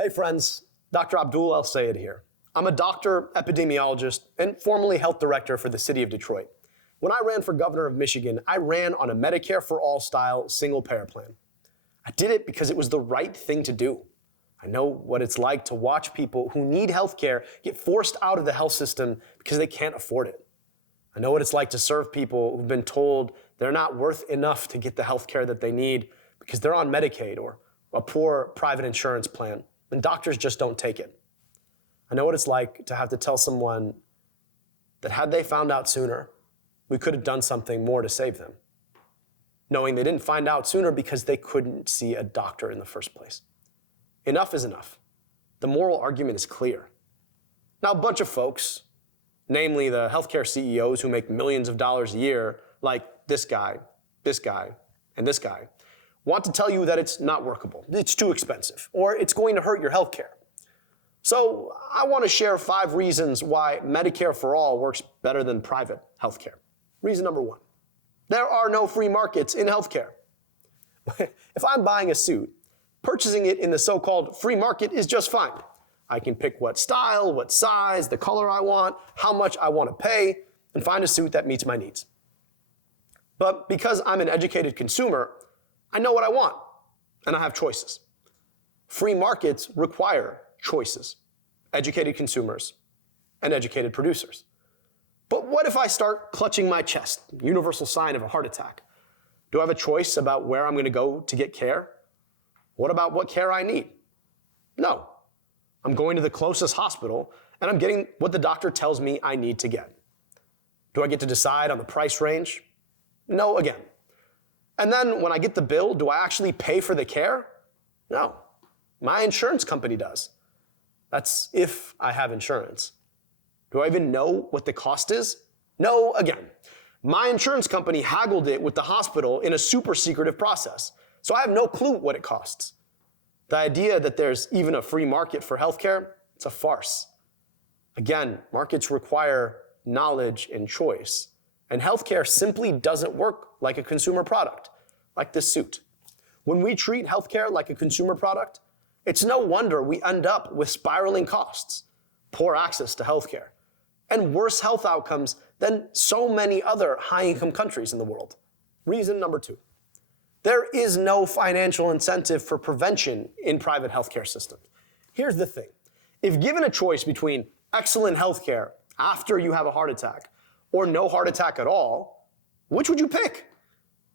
Hey friends, Dr. Abdul El-Sayed here. I'm a doctor, epidemiologist, and formerly health director for the city of Detroit. When I ran for governor of Michigan, I ran on a Medicare For All style single-payer plan. I did it because it was the right thing to do. I know what it's like to watch people who need health care get forced out of the health system because they can't afford it. I know what it's like to serve people who've been told they're not worth enough to get the health care that they need because they're on Medicaid or a poor private insurance plan, and doctors just don't take it. I know what it's like to have to tell someone that had they found out sooner, we could have done something more to save them, knowing they didn't find out sooner because they couldn't see a doctor in the first place. Enough is enough. The moral argument is clear. Now, a bunch of folks, namely the healthcare CEOs who make millions of dollars a year, like this guy, and this guy, want to tell you that it's not workable, it's too expensive, or it's going to hurt your healthcare. So I want to share 5 reasons why Medicare for All works better than private healthcare. Reason number 1, there are no free markets in healthcare. If I'm buying a suit, purchasing it in the so-called free market is just fine. I can pick what style, what size, the color I want, how much I want to pay, and find a suit that meets my needs. But because I'm an educated consumer, I know what I want, and I have choices. Free markets require choices, educated consumers, and educated producers. But what if I start clutching my chest, universal sign of a heart attack? Do I have a choice about where I'm going to go to get care? What about what care I need? No. I'm going to the closest hospital, and I'm getting what the doctor tells me I need to get. Do I get to decide on the price range? No, again. And then when I get the bill, do I actually pay for the care? No. My insurance company does. That's if I have insurance. Do I even know what the cost is? No, again. My insurance company haggled it with the hospital in a super secretive process, so I have no clue what it costs. The idea that there's even a free market for healthcare, it's a farce. Again, markets require knowledge and choice, and healthcare simply doesn't work like a consumer product, like this suit. When we treat healthcare like a consumer product, it's no wonder we end up with spiraling costs, poor access to healthcare, and worse health outcomes than so many other high-income countries in the world. Reason number 2, there is no financial incentive for prevention in private healthcare systems. Here's the thing. If given a choice between excellent healthcare after you have a heart attack or no heart attack at all, which would you pick?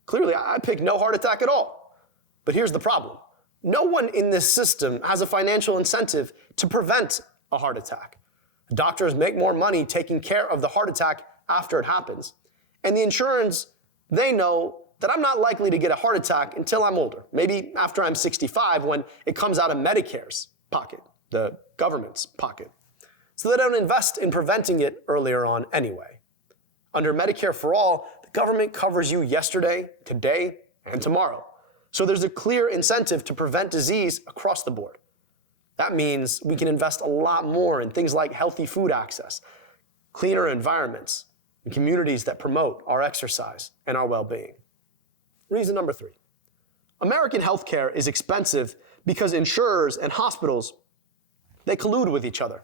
Clearly, I'd pick no heart attack at all. But here's the problem. No one in this system has a financial incentive to prevent a heart attack. Doctors make more money taking care of the heart attack after it happens. And the insurance, they know that I'm not likely to get a heart attack until I'm older, maybe after I'm 65 when it comes out of Medicare's pocket, the government's pocket. So they don't invest in preventing it earlier on anyway. Under Medicare for All, the government covers you yesterday, today, and tomorrow. So there's a clear incentive to prevent disease across the board. That means we can invest a lot more in things like healthy food access, cleaner environments, and communities that promote our exercise and our well-being. Reason number 3. American healthcare is expensive because insurers and hospitals, they collude with each other.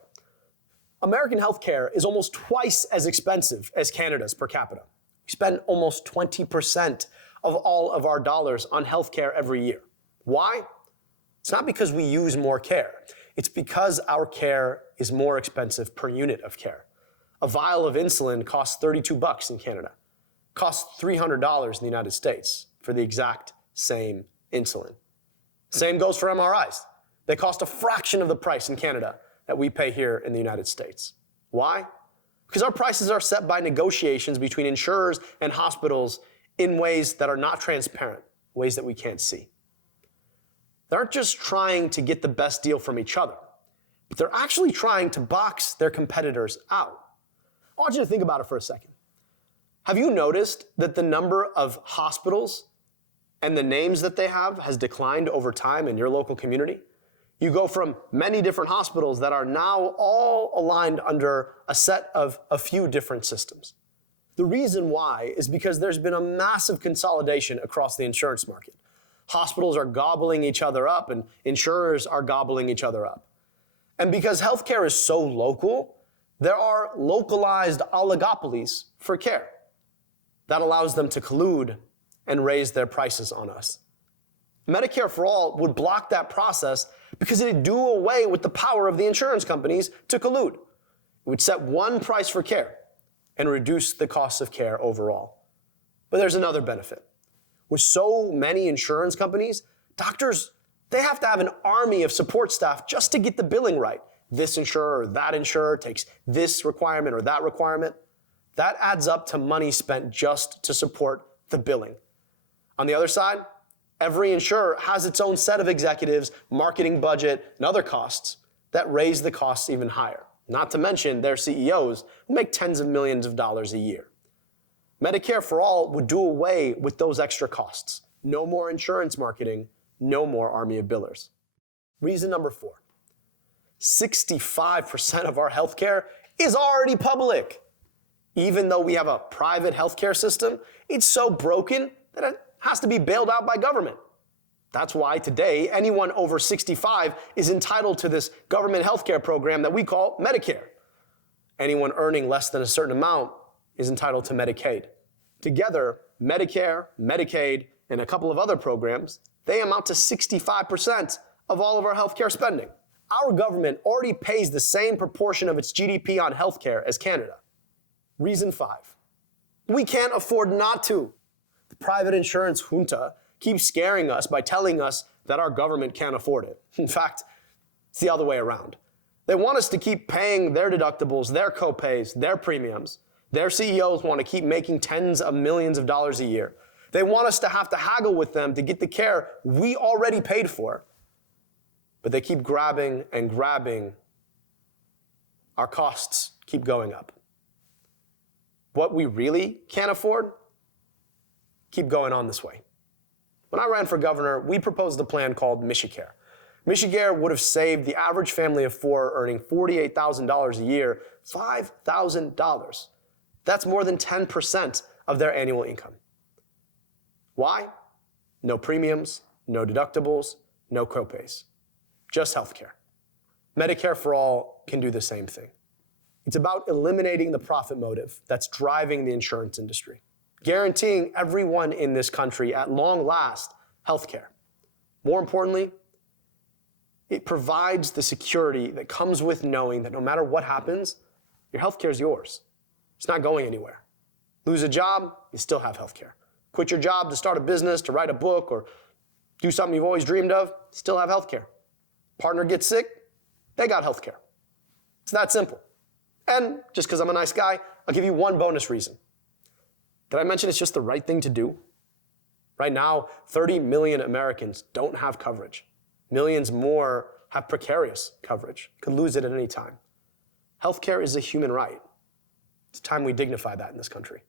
American healthcare is almost twice as expensive as Canada's per capita. We spend almost 20% of all of our dollars on healthcare every year. Why? It's not because we use more care. It's because our care is more expensive per unit of care. A vial of insulin costs $32 in Canada, costs $300 in the United States for the exact same insulin. Same goes for MRIs. They cost a fraction of the price in Canada that we pay here in the United States. Why? Because our prices are set by negotiations between insurers and hospitals in ways that are not transparent, ways that we can't see. They aren't just trying to get the best deal from each other, but they're actually trying to box their competitors out. I want you to think about it for a second. Have you noticed that the number of hospitals and the names that they have has declined over time in your local community? You go from many different hospitals that are now all aligned under a set of a few different systems. The reason why is because there's been a massive consolidation across the insurance market. Hospitals are gobbling each other up, and insurers are gobbling each other up. And because healthcare is so local, there are localized oligopolies for care. That allows them to collude and raise their prices on us. Medicare for All would block that process because it'd do away with the power of the insurance companies to collude. It would set one price for care and reduce the cost of care overall. But there's another benefit. With so many insurance companies, doctors, they have to have an army of support staff just to get the billing right. This insurer or that insurer takes this requirement or that requirement. That adds up to money spent just to support the billing. On the other side, every insurer has its own set of executives, marketing budget, and other costs that raise the costs even higher. Not to mention their CEOs who make tens of millions of dollars a year. Medicare for All would do away with those extra costs. No more insurance marketing, no more army of billers. Reason number 4. 65% of our healthcare is already public. Even though we have a private healthcare system, it's so broken that it has to be bailed out by government. That's why today, anyone over 65 is entitled to this government healthcare program that we call Medicare. Anyone earning less than a certain amount is entitled to Medicaid. Together, Medicare, Medicaid, and a couple of other programs, they amount to 65% of all of our healthcare spending. Our government already pays the same proportion of its GDP on healthcare as Canada. Reason 5. We can't afford not to. The private insurance junta keeps scaring us by telling us that our government can't afford it. In fact, it's the other way around. They want us to keep paying their deductibles, their copays, their premiums. Their CEOs want to keep making tens of millions of dollars a year. They want us to have to haggle with them to get the care we already paid for. But they keep grabbing and grabbing. Our costs keep going up. What we really can't afford, keep going on this way. When I ran for governor, we proposed a plan called Michicare. Michicare would have saved the average family of 4 earning $48,000 a year, $5,000. That's more than 10% of their annual income. Why? No premiums, no deductibles, no copays. Just healthcare. Medicare for All can do the same thing. It's about eliminating the profit motive that's driving the insurance industry, guaranteeing everyone in this country at long last healthcare. More importantly, it provides the security that comes with knowing that no matter what happens, your healthcare is yours. It's not going anywhere. Lose a job, you still have healthcare. Quit your job to start a business, to write a book, or do something you've always dreamed of, still have healthcare. Partner gets sick, they got healthcare. It's that simple. And just because I'm a nice guy, I'll give you one bonus reason. Did I mention it's just the right thing to do? Right now, 30 million Americans don't have coverage. Millions more have precarious coverage, could lose it at any time. Healthcare is a human right. It's time we dignify that in this country.